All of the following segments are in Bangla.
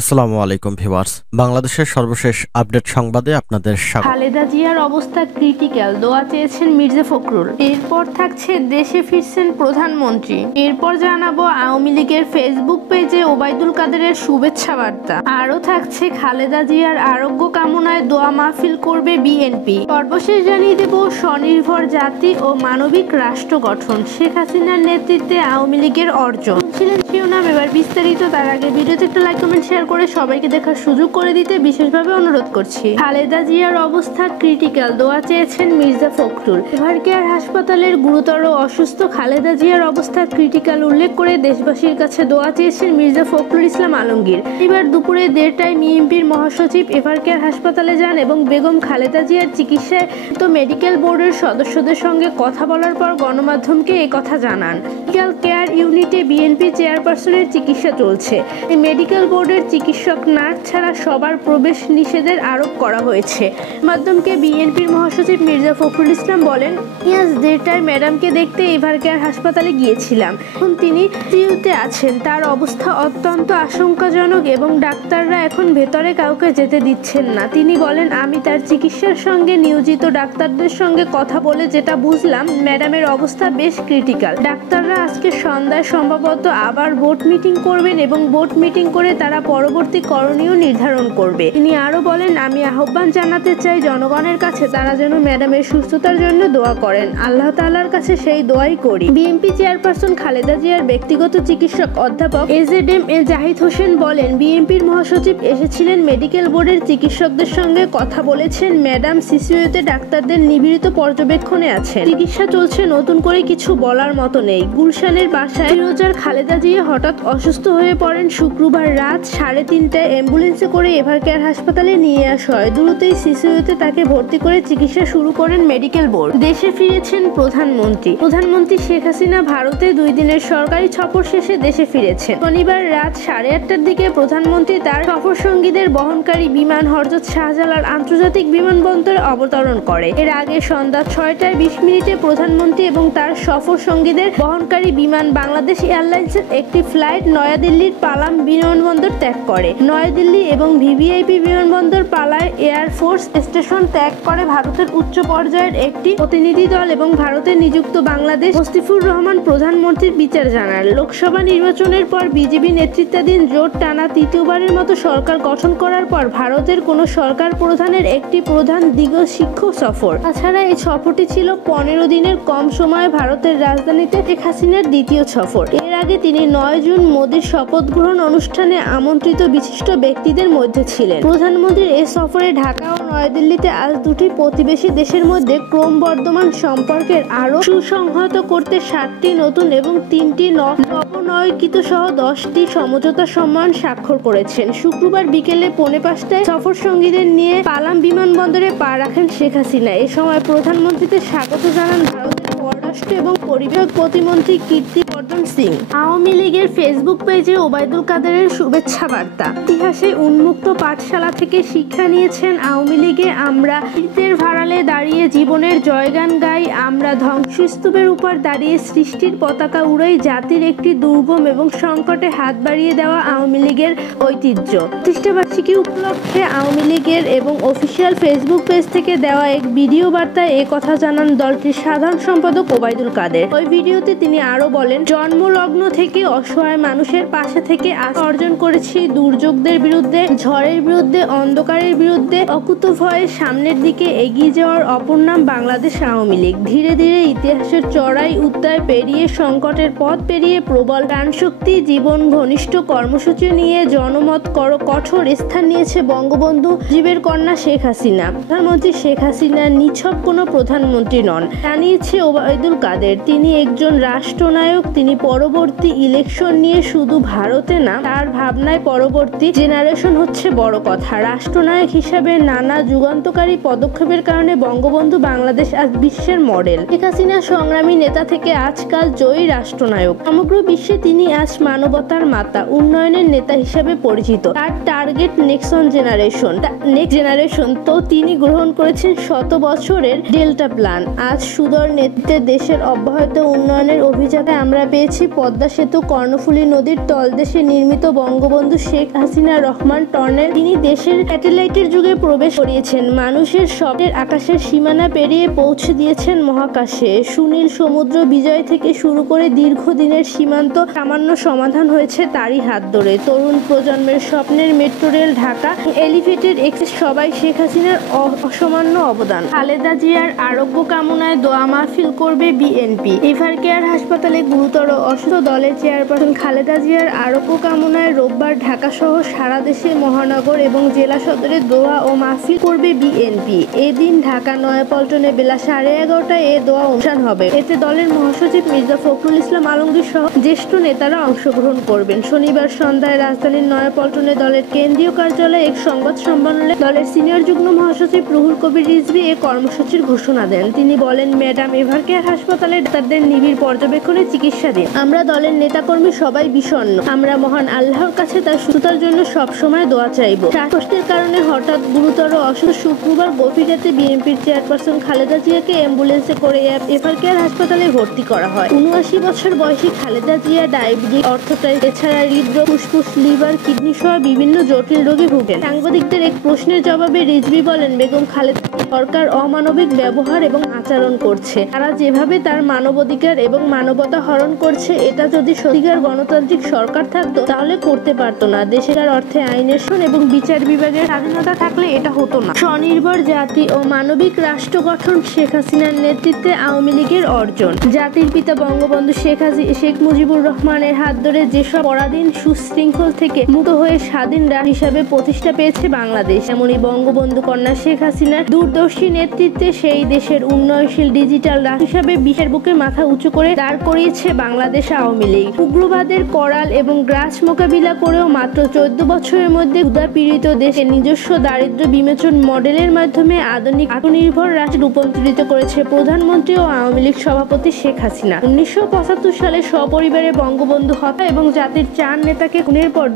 আসসালামু আলাইকুম ভিউয়ার্স, বাংলাদেশের সর্বশেষ আপডেট সংবাদে আপনাদের স্বাগত। খালেদা জিয়ার অবস্থা ক্রিটিক্যাল, দোয়া চেয়েছেন মির্জা ফখরুল। এরপর থাকছে দেশে ফিরছেন প্রধানমন্ত্রী। এরপর জানাবো আওয়ামী লীগের ফেসবুক পেজে ওবায়দুল কাদেরের শুভেচ্ছা বার্তা। আরও থাকছে খালেদা জিয়ার আরোগ্য কামনায় দোয়া মাহফিল করবে বিএনপি। সর্বশেষ জানিয়ে দেব স্বনির্ভর জাতি ও মানবিক রাষ্ট্র গঠন, শেখ হাসিনার নেতৃত্বে আওয়ামী লীগের অর্জন। ছিলেন শিরোনাম, এবার বিস্তারিত। তার আগে ভিডিওতে একটা লাইক কমেন্ট শেয়ার করে সবাইকে দেখার সুযোগ করে দিতে বিশেষভাবে অনুরোধ করছি। খালেদা জিয়ার অবস্থা ক্রিটিক্যাল, দোয়া চেয়েছেন মির্জা ফখরুল। এভার কেয়ার হাসপাতালের গুরুতর অসুস্থ খালেদা জিয়ার অবস্থা ক্রিটিক্যাল উল্লেখ করে দেশবাসীর কাছে দোয়া চেয়েছেন মির্জা ফখরুল ইসলাম আলমগীর। এবার দুপুরে 1:30টায় বিএনপির মহাসচিব এভার কেয়ার হাসপাতালে যান এবং বেগম খালেদা জিয়ার চিকিৎসায় তো মেডিকেল বোর্ডের সদস্যদের সঙ্গে কথা বলার পর গণমাধ্যমকে এই কথা জানান। মেডিকেল কেয়ার ইউনিটে বিএনপি চেয়ারপারসনের চিকিৎসা চলছে। এই মেডিকেল বোর্ডের চিকিৎসক, নার্স ছাড়া সবার প্রবেশ নিষেধের আরোপ করা হয়েছে। মাধ্যমকে বিএনপির মহাসচিব মির্জা ফখরুল ইসলাম বলেন, আজ 1:30টায় ম্যাডামকে দেখতে এভার কেয়ার হাসপাতালে গিয়েছিলাম। এখন তিনি সিইউতে আছেন। তার অবস্থা অত্যন্ত আশঙ্কাজনক এবং ডাক্তাররা এখন ভেতরে কাউকে যেতে দিচ্ছেন না। তিনি বলেন, আমি তার চিকিৎসার সঙ্গে নিয়োজিত ডাক্তারদের সঙ্গে কথা বলে যেটা বুঝলাম, ম্যাডামের অবস্থা বেশ ক্রিটিক্যাল। ডাক্তাররা আজকে সন্ধ্যায় সম্ভবত আবার বোর্ড মিটিং করবেন এবং বোর্ড মিটিং করে তারা পরবর্তী করণীয় নির্ধারণ করবে। তিনি আরও বলেন, আমি আহ্বান জানাতে চাই জনগণের কাছে তারা যেন ম্যাডামের সুস্থতার জন্য দোয়া করেন। আল্লাহ তাআলার কাছে সেই দোয়াই করি। বিএনপি চেয়ারপারসন খালেদা জিয়ার ব্যক্তিগত চিকিৎসক অধ্যাপক এজেডএম এ জাহিদ হোসেন বলেন, বিএনপির মহাসচিব এসেছিলেন, মেডিকেল বোর্ডের চিকিৎসকদের সঙ্গে কথা বলেছেন। ম্যাডাম সিসিইউতে ডাক্তারদের নিবিড়িত পর্যবেক্ষণে আছেন। চিকিৎসা চলছে, নতুন করে কিছু বলার মতো নেই। গুলশানের বাসায় ফিরোজার খালেদা জিয়া হঠাৎ অসুস্থ হয়ে পড়েন। শুক্রবার রাত 3:30টায় অ্যাম্বুলেন্সে করে এভার কেয়ার হাসপাতালে নিয়ে আসা হয়। দ্রুতই সিসিইউতে তাকে ভর্তি করে চিকিৎসা শুরু করেন মেডিকেল বোর্ড। দেশে ফিরেছেন প্রধানমন্ত্রী শেখ হাসিনা ভারতে 2 দিনের সরকারি সফর শেষে দেশে ফিরেছেন। শনিবার রাত 8:30টার দিকে প্রধানমন্ত্রী তার সফরসঙ্গীদের বহনকারী বিমান হযরত শাহজালাল আন্তর্জাতিক বিমানবন্দরে অবতরণ করে। এর আগে সন্ধ্যা 6:20 প্রধানমন্ত্রী এবং তার সফরসঙ্গীদের বহনকারী বিমান বাংলাদেশ এয়ারলাইন্সের একটি ফ্লাইট নয়াদিল্লির পালাম বিমানবন্দর ত্যাগ করে। নয়াদিল্লি এবং ভিভিআইপি বিমানবন্দর পালায় এয়ারফোর্স স্টেশন ত্যাগ করে ভারতের উচ্চ পর্যায়ের একটি প্রতিনিধি দল এবং ভারতে নিযুক্ত বাংলাদেশ মুস্তাফিজুর রহমান প্রধানমন্ত্রীর বিচার জানান। লোকসভা নির্বাচনের পর বিজেপি নেতৃত্বাধীন জোট টানা তৃতীয়বারের মতো সরকার গঠন করার পর ভারতের কোনো সরকার প্রধানের একটি প্রধান দ্বিশিক্ষ সফর। তাছাড়া এই সফরটি ছিল 15 দিনের কম সময়ে ভারতের রাজধানীতে শেখ হাসিনার দ্বিতীয় সফর। এর আগে তিনি 9 জুন মোদির শপথ গ্রহণ অনুষ্ঠানে আমন্ত্রিত বিশিষ্ট ব্যক্তিদের মধ্যে ছিলেন। প্রধানমন্ত্রীর এই সফরে ঢাকা ও নয়াদিল্লিতে আজ দুটি প্রতিবেশী দেশের মধ্যে ক্রমবর্ধমান সম্পর্কের আরও সুসংহত করতে 7টি নতুন এবং 3টি নবনয়িত সহ 10টি সমঝোতা সম্মান স্বাক্ষর করেছেন। শুক্রবার বিকেলে 4:45টায় সফর সঙ্গীদের নিয়ে পালাম বিমানবন্দরে পা রাখেন শেখ হাসিনা। এ সময় প্রধানমন্ত্রীকে স্বাগত জানান ভারতের পররাষ্ট্র এবং পরিবেশ প্রতিমন্ত্রী কীর্তিবর্ধন সিং। আওয়ামী লীগের ফেসবুক পেজে ওবায়দুল কাদেরের শুভেচ্ছা বার্তা। ইতিহাসে উন্মুক্ত পাঠশালা থেকে শিক্ষা নিয়েছেন আওয়ামী লীগে আমরা শীতের ভাড়ালে দাঁড়িয়ে জীবনের জয়গান গাই, আমরা ধ্বংসস্তূপের উপর দাঁড়িয়ে সৃষ্টির পতাকা উড়াই, জাতির একটি দুর্গম এবং সংকটে হাত বাড়িয়ে দেওয়া আওয়ামী লীগের ঐতিহ্য। প্রতিষ্ঠাবার্ষিকী উপলক্ষে আওয়ামী লীগের এবং অফিসিয়াল ফেসবুক পেজ থেকে দেওয়া এক ভিডিও বার্তায় এ কথা জানান দলটির সাধারণ সম্পাদক ওবায়দুল কাদের। ওই ভিডিওতে তিনি আরও বলেন, জন্মলগ্ন থেকে অসহায় মানুষের পাশে থেকে অর্জন করেছি, দুর্যোগদের বিরুদ্ধে, ঝড়ের বিরুদ্ধে, অন্ধকারের বিরুদ্ধে অকুতভয়ে সামনের দিকে এগিয়ে যাওয়ার অপর নাম বাংলাদেশ আওয়ামী লীগ। ধীরে ধীরে ইতিহাসের চড়াই উত্তায় পেরিয়ে, সংকটের পথ পেরিয়ে প্রবল প্রাণশক্তি, জীবন ঘনিষ্ঠ কর্মসূচি নিয়ে জনমত কঠোর স্থান নিয়েছে বঙ্গবন্ধু মুজিবের কন্যা শেখ হাসিনা। প্রধানমন্ত্রী শেখ হাসিনা নিছক কোনো প্রধানমন্ত্রী নন, জানিয়েছে ওবায়দুল কাদের। তিনি একজন রাষ্ট্রনায়ক। তিনি পরবর্তী ইলেকশন নিয়ে শুধু ভারতে না, তার ভাবনায় পরবর্তী জেনারেশন হচ্ছে বড় কথা। রাষ্ট্রনায়ক হিসাবে নানা যুগান্তকারী পদক্ষেপের কারণে বঙ্গবন্ধু বাংলাদেশ আজ বিশ্বের মডেল। শেখ হাসিনা সংগ্রামী নেতা থেকে আজকাল জয়ী রাষ্ট্রনায়ক। সমগ্র বিশ্বে তিনি আজ মানবতার মাতা, উন্নয়নের নেতা হিসাবে পরিচিত। তার টার্গেট নেক্সট জেনারেশন। তো তিনি গ্রহণ করেছেন 100 বছরের ডেল্টা প্ল্যান। আজ সুদর নেতৃত্বে দেশের অব্যাহত উন্নয়নের অভিযানে আমরা পেয়েছি পদ্মা সেতু, কর্ণফুলী নদীর তলদেশে নির্মিত বঙ্গবন্ধু শেখ হাসিনা রহমান টর্নেল। তিনি দেশের স্যাটেলাইটের যুগে প্রবেশ করিয়েছেন, মানুষের স্বপ্নের আকাশের সীমানা পেরিয়ে পৌঁছে দিয়েছেন মহাকাশে। সুনীল সমুদ্র বিজয় থেকে শুরু করে দীর্ঘদিনের সীমান্ত সামান্য সমাধান হয়েছে তারই হাত ধরে। তরুণ প্রজন্মের স্বপ্নের metro rail, Dhaka elevated express, সবাই শেখ হাসিনার অসামান্য অবদান। খালেদা জিয়ার আরোগ্য কামনায় দোয়া মাহফিল করবে বিএনপি। এভারকেয়ার হাসপাতালে গুরুতর অসুস্থ দলের চেয়ারপারসন খালেদা জিয়ার আরোগ্য কামনায় রোববার ঢাকা সহ সারা দেশে মহানগর এবং জেলা সদরে দোয়া ও মাহফিল করবে বিএনপি। এদিন ঢাকা নয়াপল্টনে বেলা 11:30টায় এ দোয়া অনুষ্ঠান হবে। এতে দলের মহাসচিব মির্জা ফখরুল ইসলাম আলমগীর সহ জ্যেষ্ঠ নেতারা অংশগ্রহণ করবেন। শনিবার সন্ধ্যায় রাজধানীর নয়াপল্টনে দলের কেন্দ্রীয় কার্যালয়ে এক সংবাদ সম্মেলনে দলের সিনিয়র যুগ্ম মহাসচিব রুহুল কবির রিজভী এ কর্মসূচির ঘোষণা দেন। তিনি বলেন, ম্যাডাম এভারকেয়ার হাসপাতালে ডাক্তারদের নিবিড় পর্যবেক্ষণে চিকিৎসা দিন। আমরা দলের নেতাকর্মী সবাই বিষণ্ণ। আমরা মহান আল্লাহর কাছে তার সুস্থতার জন্য সবসময় দোয়া চাইব। শ্বাসকষ্টের কারণে হঠাৎ গুরুতর অসুস্থ শুক্রবার গভীর রাতে বিএনপির চেয়ারপারসন খালেদা জিয়াকে অ্যাম্বুলেন্সে করে এভারকেয়ার হাসপাতালে ভর্তি করা হয়। ৭৯ বছর বয়সী খালেদা জিয়া ডায়াবেটিস, অর্থোটাইটিস এছাড়া হৃদরোগ, ফুসফুস, লিভার, কিডনি সহ বিভিন্ন জটিল রোগে ভুগেন। সাংবাদিকদের এক প্রশ্নের জবাবে রিজভী বলেন, বেগম খালেদা সরকার অমানবিক ব্যবহার এবং আচরণ করছে। তারা যেভাবে তার মানবাধিকার এবং মানবতা হরণ করছে, এটা যদি সত্যিকার গণতান্ত্রিক সরকার থাকতো তাহলে করতে পারতো না। দেশের অর্থে আইনের শাসন এবং বিচার বিভাগের স্বাধীনতা থাকলে এটা হতো না। স্বনির্ভর জাতি ও মানবিক রাষ্ট্র গঠন শেখ হাসিনার নেতৃত্বে আওয়ামী লীগের অর্জন। জাতির পিতা বঙ্গবন্ধু শেখ মুজিবুর রহমানের হাত ধরে যেসব পরাধীন সুশৃঙ্খল থেকে মুক্ত হয়ে স্বাধীন রাষ্ট্র হিসাবে প্রতিষ্ঠা পেয়েছে বাংলাদেশ, এমনই বঙ্গবন্ধু কন্যা শেখ হাসিনার দূরদর্শী নেতৃত্বে সেই দেশের উন্নয়নশীল ডিজিটাল রাষ্ট্র হিসাবে বিশ্বের বুকে মাথা উঁচু করে দাঁড় করিয়েছে বাংলাদেশ আওয়ামী লীগ। উগ্রবাদের করাল এবং গ্রাস মোকাবিলা করেও মাত্র 14 বছরের মধ্যে ক্ষুধাপীড়িত দেশে নিজস্ব দারিদ্র্য বিমোচন মডেলের মাধ্যমে আধুনিক আত্মনির্ভর রাষ্ট্রে রূপান্তরিত করেছে প্রধানমন্ত্রী ও আওয়ামী লীগ সভাপতি শেখ হাসিনা। 1975 সালে সপরিবারে বঙ্গবন্ধু হত্যা এবং জাতির 4 নেতাকে খুনের পর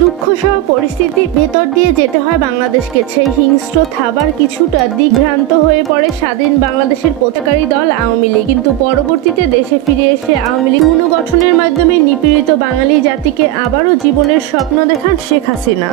দুঃখসহ পরিস্থিতির ভেতর দিয়ে যেতে হয় বাংলাদেশকে। সেই হিংস্র থাবার কিছুটা দিগ্ভ্রান্ত হয়ে পড়ে স্বাধীন বাংলাদেশের পতাকারী দল আওয়ামী লীগ। কিন্তু পরবর্তীতে দেশে ফিরে এসে আওয়ামী লীগ পুনর্গঠনের মাধ্যমে নিপীড়িত বাঙালি জাতিকে আবারও জীবনের স্বপ্ন দেখান শেখ হাসিনা।